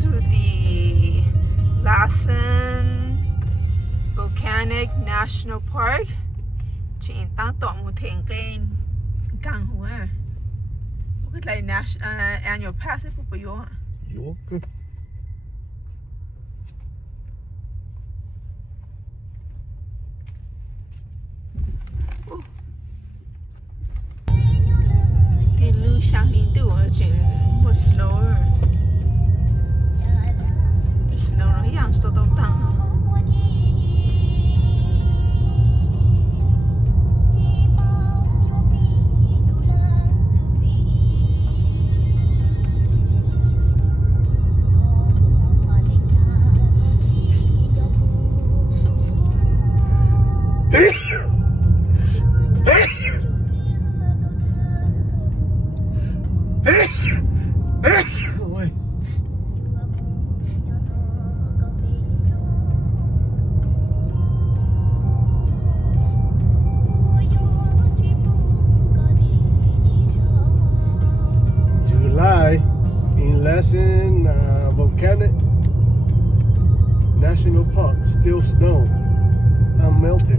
to the Lassen Volcanic National Park. Chỉ tăng tổng một thềm kênh càng hùa. Cái này annual pass ấy phụ yếu. Jo, good. Cái lưu sang đến từ ở trên một snow rồi. Cái snow nó yang στο το tăng. In Lassen, Volcanic National Park, still snow, unmelted.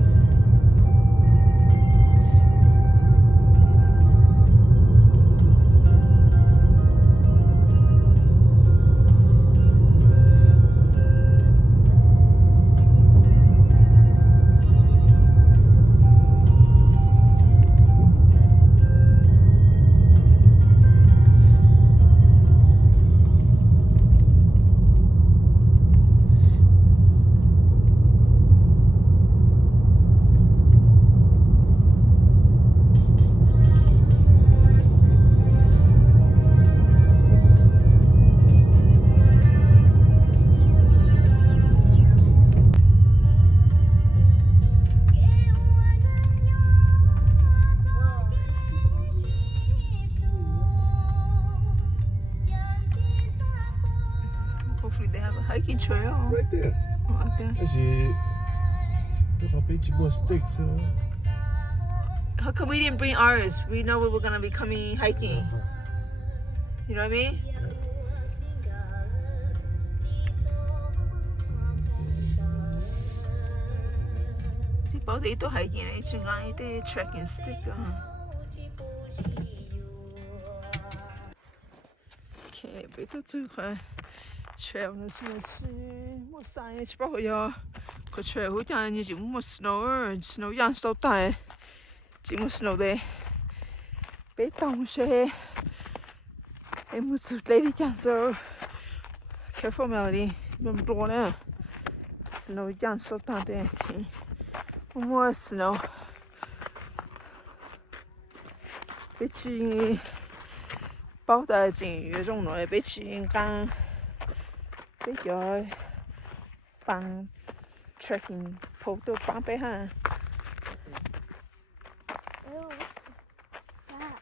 Hopefully they have a hiking trail. Right there. Oh, right there. That's it. Look, I'll bet you more sticks. How come we didn't bring ours? We know we were gonna be coming hiking. You know what I mean? Thì bảo để tôi hiking này, chỉ ngang cái trekking stick đó. Okay, bây giờ tôi phải trail nó sẽ một sai chỉ bảo họ cái trail hữu cho anh chỉ một snow yang snow tại chỉ một snow đây bê tông sẽ em một chút lấy đi chẳng sao careful Melody đừng đổ nè snow yang snow tại đây chỉ một snow bê chỉ bao đại景有种来被去刚比较帮 trekking 跑到帮背哈。Oh, that.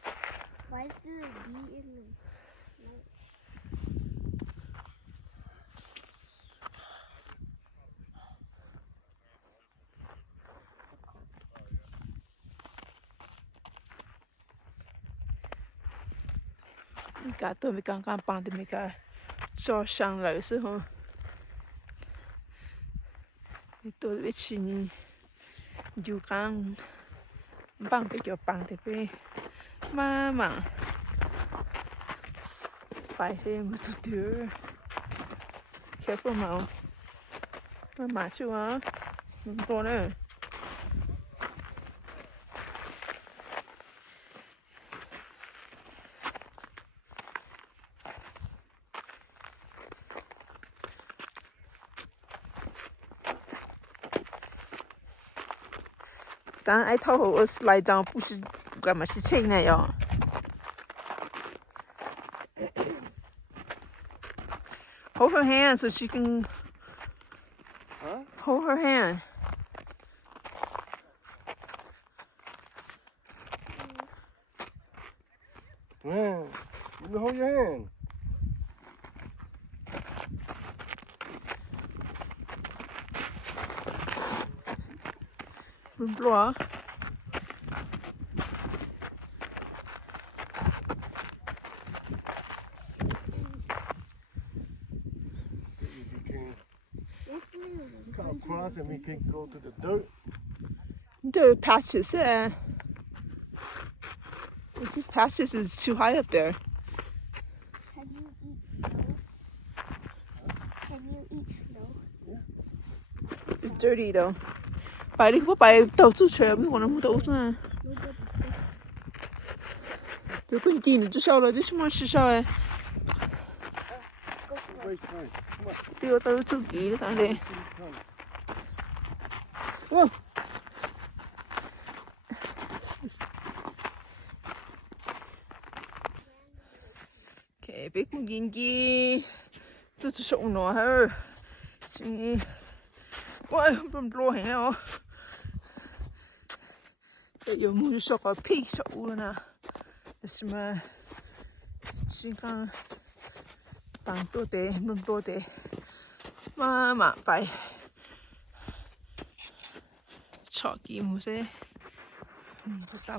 Why is there a bee in the snow? 家都没刚刚帮的那个早上来的时候，你都一起你就刚帮的就帮的呗，妈妈，快些么子点，careful 嘛，妈妈去啊，那么多呢。但爱头我来张不是干嘛是轻的哟。Hold her hand so she can. Huh? Hold her hand. Man, you can hold your hand. Bra. said we can go to the dirt. The patches, these patches is too high up there. Can you eat snow? Can you eat snow? It's dirty though. Bài đi có bài tàu chú chơi mới còn nó tàu chú à. Tôi quên tiền rồi, sao rồi? This one is sao ấy? Tiêu tàu chú kỹ cái này. Wow. Okay, biết cũng nhìn gì, tôi chỉ sợ nó hơn. Chị, ôi, không lo hết đâu. Bây giờ muốn sợ cái pig sợ luôn à. Mà chỉ cần bằng多啲，唔多啲，麻煩。坐幾冇些，唔知道。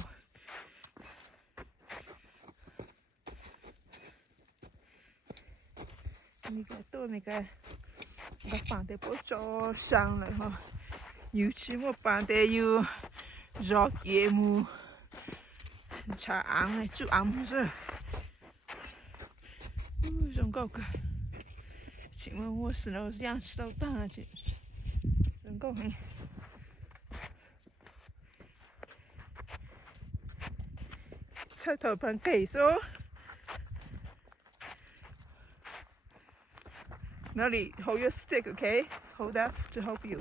你個多那個，把飯碟煲咗上嚟嗬，要煮乜飯碟要熱嘢冇，茶硬嘅煮硬冇事。仲夠嘅，請問我是那樣收單啊？仲夠嘅。菜头盘给说，那里 hold your stick, okay? Hold that to help you.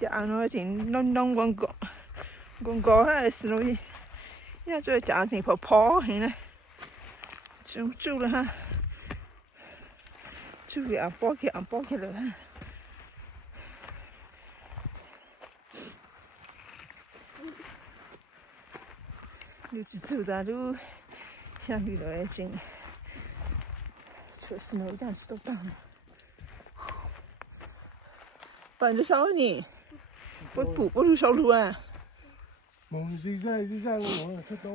Dạ nó chỉ nông con gò hay là gì? Nhà chơi chả thì phò thế này. Chú là ha, chú bị ăn bó kia rồi ha. Nếu chỉ chú ra chú sang đi rồi chính chơi snow dance tốt lắm. Bạn nó sao nhỉ? Bố chú sao luôn à? Mong gì ra luôn thật to.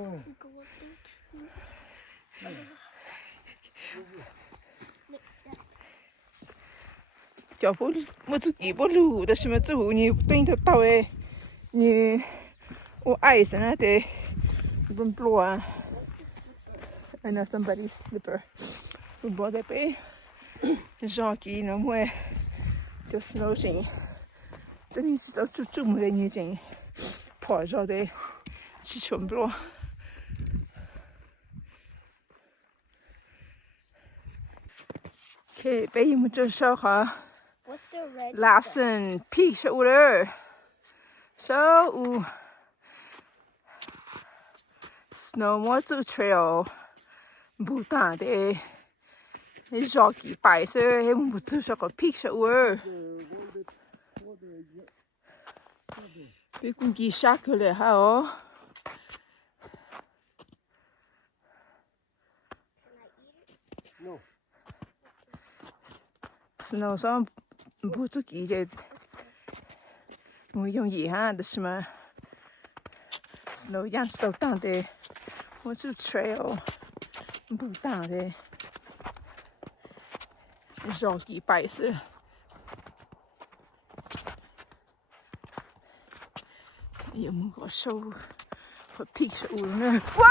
Cho bố mua chút gì bố lù, đó là chú nhiều tuyên thật tao ấy, nhiều ô ai sẽ nói thế, bún bò à, I know somebody's slipper, bún bò đẹp ấy, gió kỳ nó mua, cho snow chỉnh, tất nhiên chỉ tao chút một cái như chỉnh, bỏ gió đấy, chỉ chấm bò. Okay, bây giờ mình cho sao hả? Lassen pig så ordet. Så snowmobile trail. Bhutan det jockey bài så em muốn chú sao pig så ordet. Bây cũng ghi sát cái này hả? Snow sao不足几的，我用遗憾的是嘛 ，snow 样子都大的，我就 trail 不大的，绕几百次，有冇个手和屁手呢？哇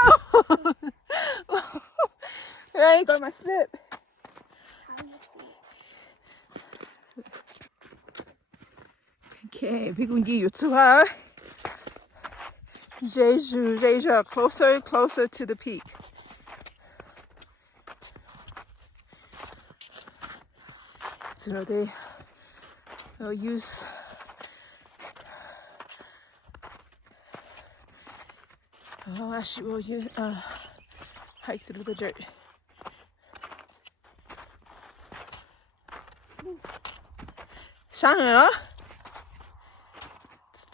！Right, got my slip. Okay, we're going to get you to her. Jeju, closer to the peak. So they'll use actually we'll use hike through the dirt. Shine,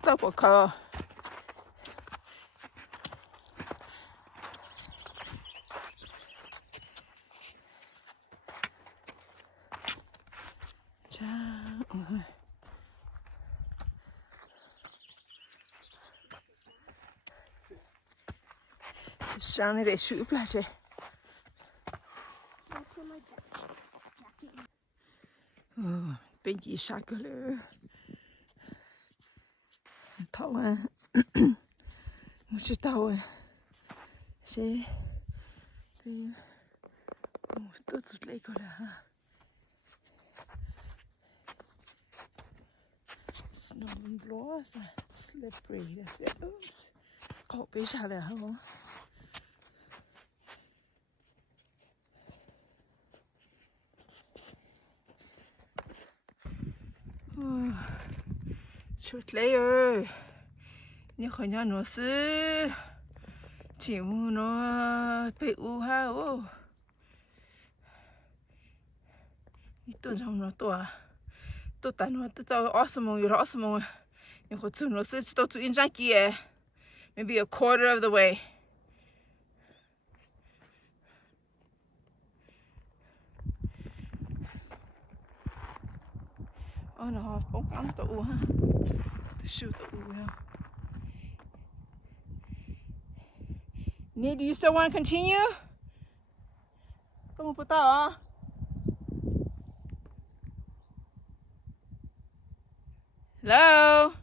double color. 上来得水不来着。 I'll put my jacket. 被你杀个了，讨完，我去讨完，谁？对，都出来个了哈。Snow blows, slippery. That's it. Oops. 靠背下来哈。出来哟！你好像那是节目呢，被误哈哦。你多长那多啊？多大呢？都到20 有了20你好走那是去到主运站机诶 ，maybe a quarter of the way。哦，那好，不刚到哈，都收到呀。Do you still want to continue？ 根本不到啊。Hello？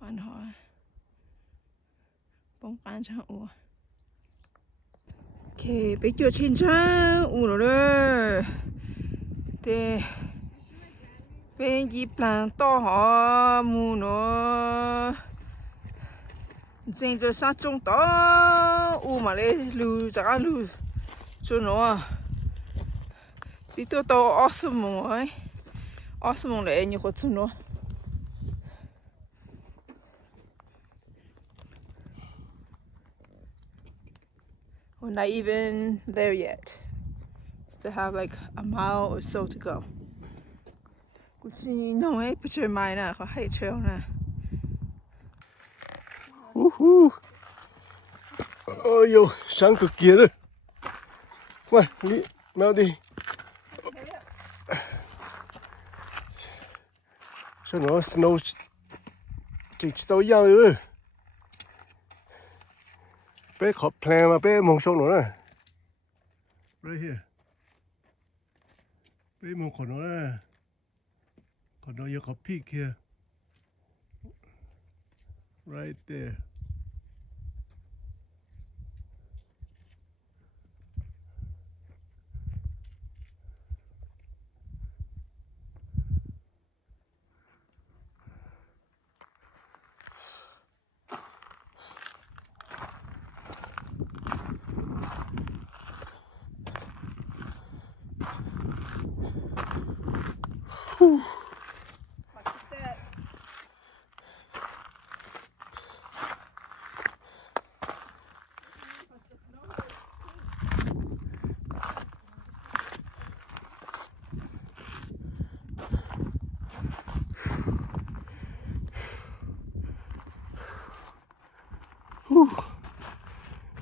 完好啊，帮赶上我。OK， 被叫清场有了嘞。对。 bên gì plan to họ mua nó dành cho sang trung to mà lấy lù giá lù cho nó thì tôi to awesome ấy awesome này như có cho nó we're not even there yet. Still have like a mile or so to go. 估计弄哎不去买呢，和海车呢。哎呦，上个节了。喂，你没的。说那 snow 几到样了。别考 plan 嘛，别梦想了呢。Right here。别梦想了呢。 Còn nó có peak here. Right there. Whew.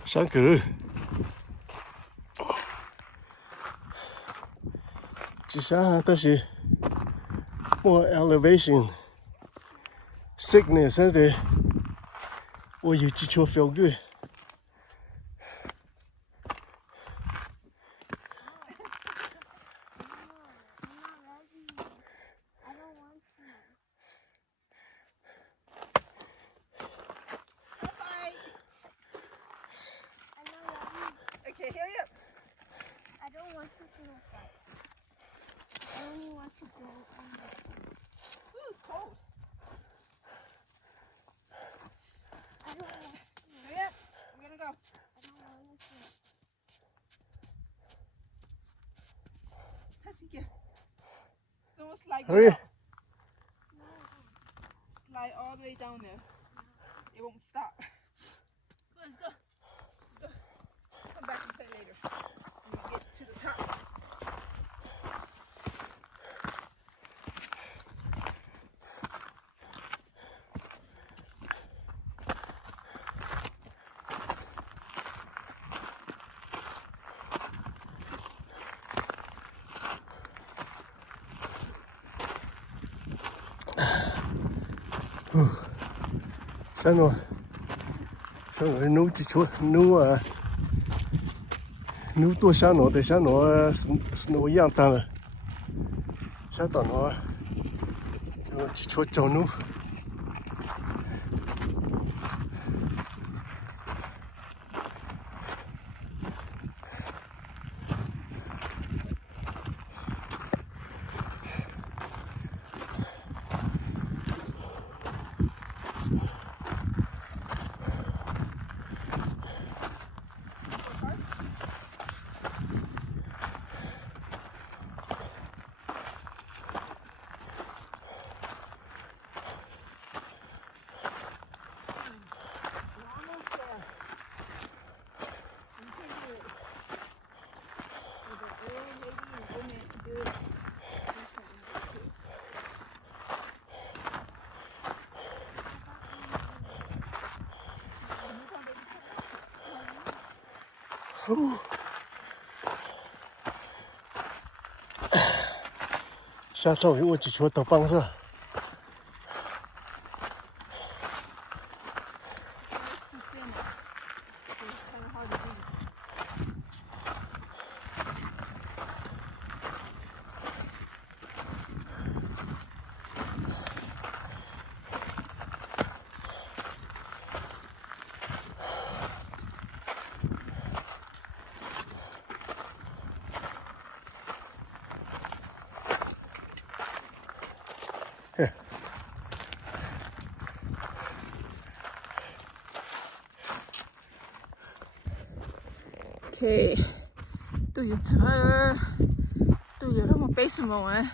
Sáng cử chỉ sáng ta chỉ more elevation sickness thế or you just feel good. Okay, hurry up. I don't want to see a fight. I only want to go on the Ooh, it's cold. I don't want to. Hurry up. We're gonna go. I don't want to see. Touch again. So we'll slide Hurry. out. Slide all the way down there. It won't stop. Let's go. Go. Come back and play later. When we get to the top. 山喏，山喏弄几撮弄啊，弄多山喏的山喏是弄一样大了，山到喏，用几撮找弄。山上有几撮大棒子。OK， 都有车，都有那么背什么玩？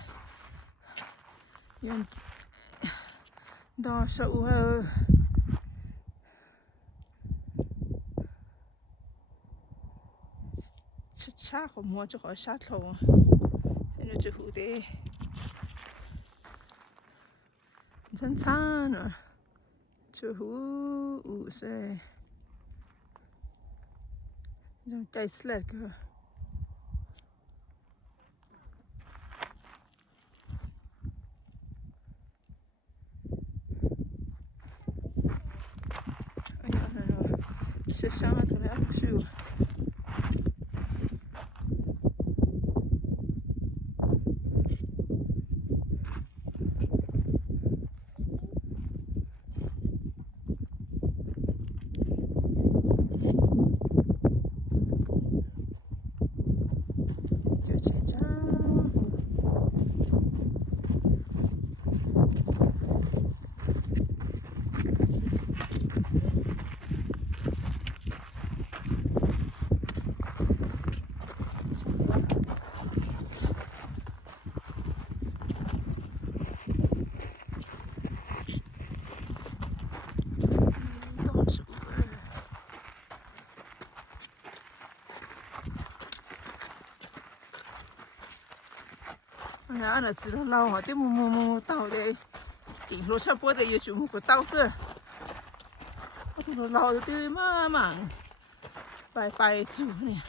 人到15号，吃茶和摸着好下头，那就好的，真惨了，就好噻。Zo'n kei slerken. Oh ja, nou, 600 meter naar zo. Anh là chỉ lâu họ tiếp mua tàu đây, kỹ lúa sắp bữa đây giờ một cái tàu xưa, có thể nó lâu từ mà mảng, bài chủ này,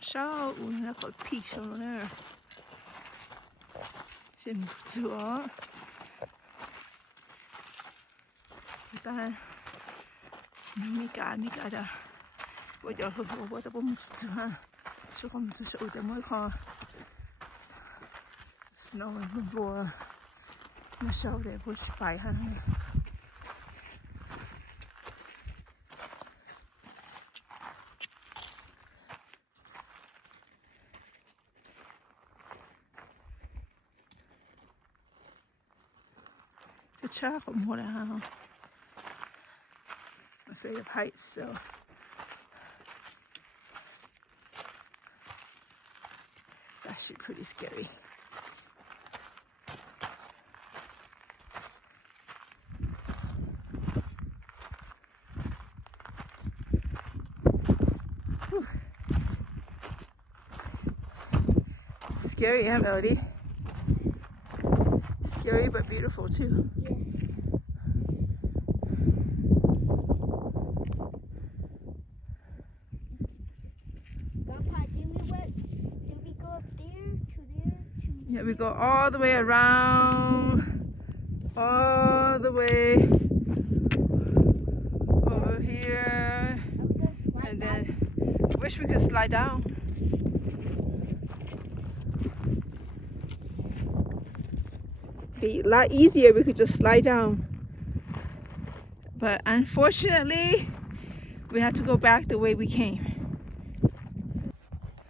sao nó có peak sao nữa, xem chưa. Ta Mika ada wajah buat apa mesti ha so kamu susah udah mau kah snow membawa masau deh buat sipai ha cakap kamu dah ha afraid of heights, so it's actually pretty scary. Whew. Scary, huh, Melody? Scary but beautiful too. And we go all the way around, all the way over here. And then I wish we could slide down. Be a lot easier if we could just slide down. But unfortunately, we have to go back the way we came.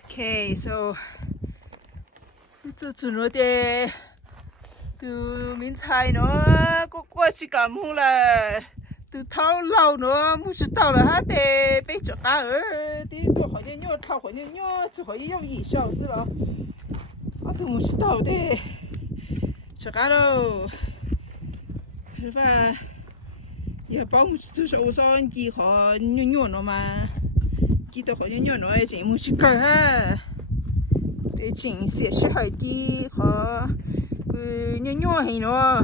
Okay, so từ nó để từ miền Thái nó có qua chỉ cảm hứng là từ thao lâu nó muốn chỉ thao là hát để bây giờ cả ở thì tôi hỏi nhau thao hỏi nhau chỉ hỏi nhau ý sao是吧？啊，tôi muốn chỉ thao để chỉ cả đâu,是吧？也包muốn chỉ số số gì họ nhau nó mà chỉ tôi hỏi nhau nó chỉ muốn chỉ cả ha. Để chỉnh sẽ sẽ hỏi đi họ cứ nhỏ hay nó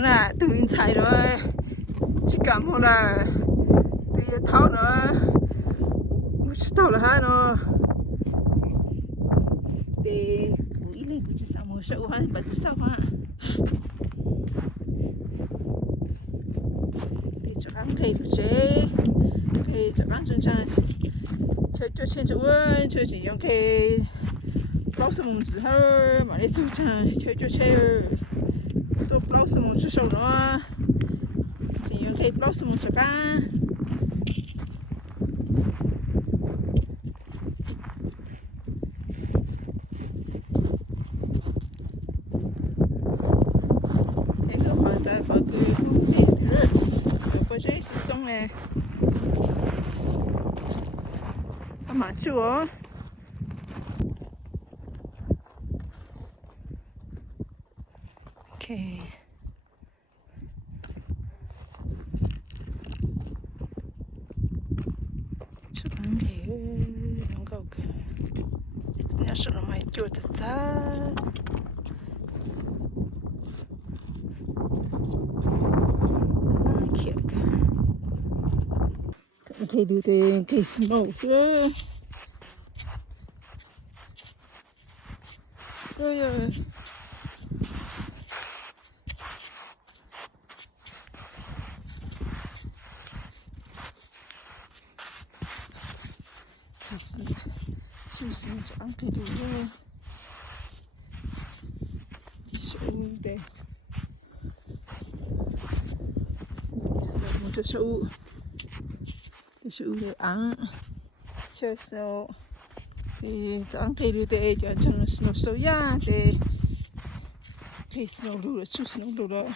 là từ bên trái rồi chỉ cảm không là từ tháo nó muốn tháo là ha nó để ý lên chỉ sao mà sợ ha bật sao ha để cho ăn cây được chế cây cho ăn chân chân chơi cho trên chỗ chơi chỉ dùng cái bao sông mùng gì hơn mà lấy chú chơi chơi cho chơi tôi bao sông mùng chú sầu nó chỉ dùng cái bao sông mùng cho cá cái đó hoàn toàn phải cười không gì nữa tôi có chơi sự sống này mà chưa okay chút ăn thì không có cái nhà số nó mày chưa thật ra kia cái điều thì cái snow chứ ơi ơi 주스는 않게 되고 디쇼데 디스는 먼저 쇼 디쇼를 안 쇼서 thì chẳng thấy được để cho chẳng nó sâu ya để cái snow đủ rồi chút snow đủ rồi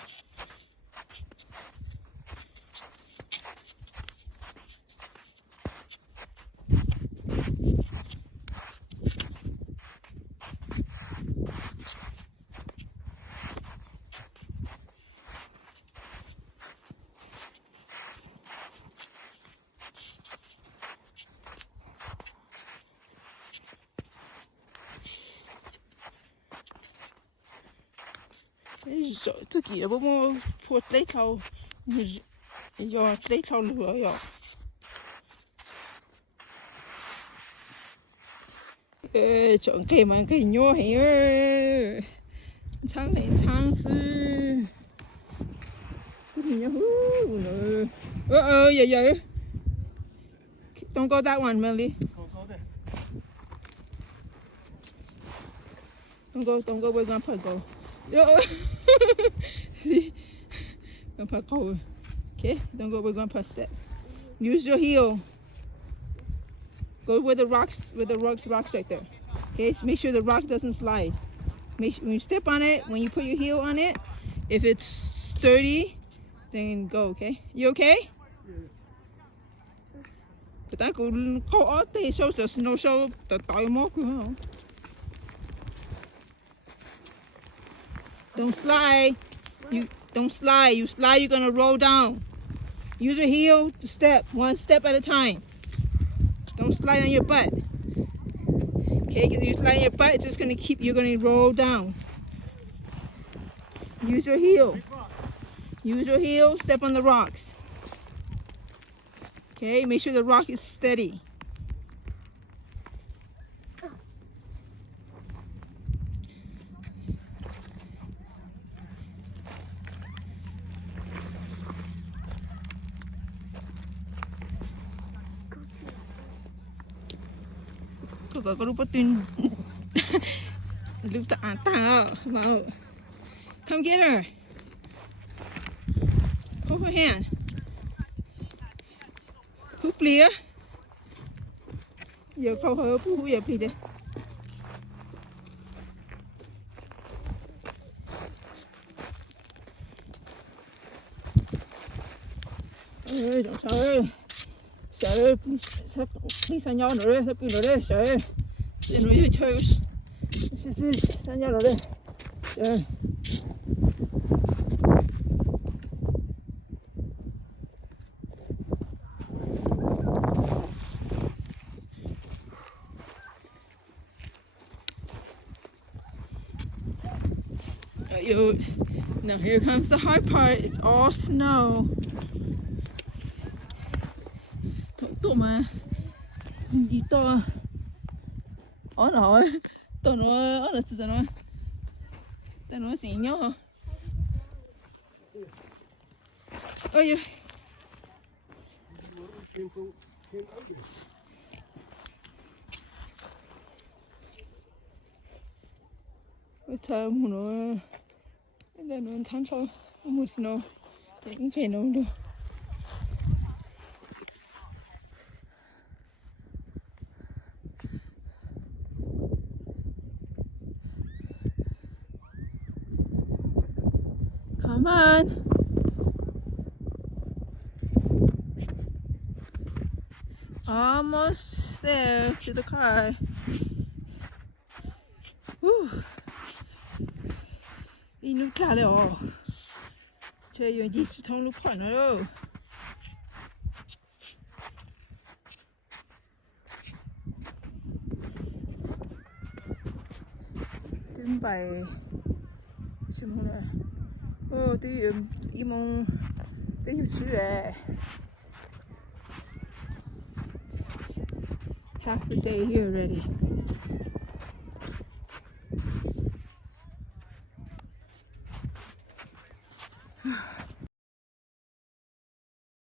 giờ tôi nghĩ là bố mua phụt lấy thau giờ lấy thau lửa giờ chọn cái mà cái nhỏ hay ơi tháng này tháng sư cái gì nhá giờ don't go that one Melly don't go we're gonna put go gonna put go okay don't go we're gonna press that use your heel go where the rocks right there okay so make sure the rock doesn't slide when you step on it when you put your heel on it if it's sturdy then go okay you okay but that go all day shows the snow show the diamond don't slide you don't slide you slide you're gonna roll down use your heel to step one step at a time don't slide on your butt okay because you slide on your butt it's just gonna keep you're gonna roll down use your heel step on the rocks okay make sure the rock is steady có lúc bắt tin lúc ta tao vào come get her hold her hand who clear giờ câu hỏi who giờ đi đây ơi don't sợ sợ đi sang nhau nữa đấy sắp nữa đấy sợ đi nữa chơi sang nhau nữa đấy trời now here comes the high part. It's all snow. Tụi mà gì to ở nội tụi nó ở là tụi nó gì nhau hả ơi bây giờ nó đây nó thắng cho một snow những cái nó được come on almost there to the car đi nước ra rồi chơi rồi gì chỉ thông lúc khỏi nữa đâu trưng bày chừng rồi đi im mong đi chụp chữ à half a day here already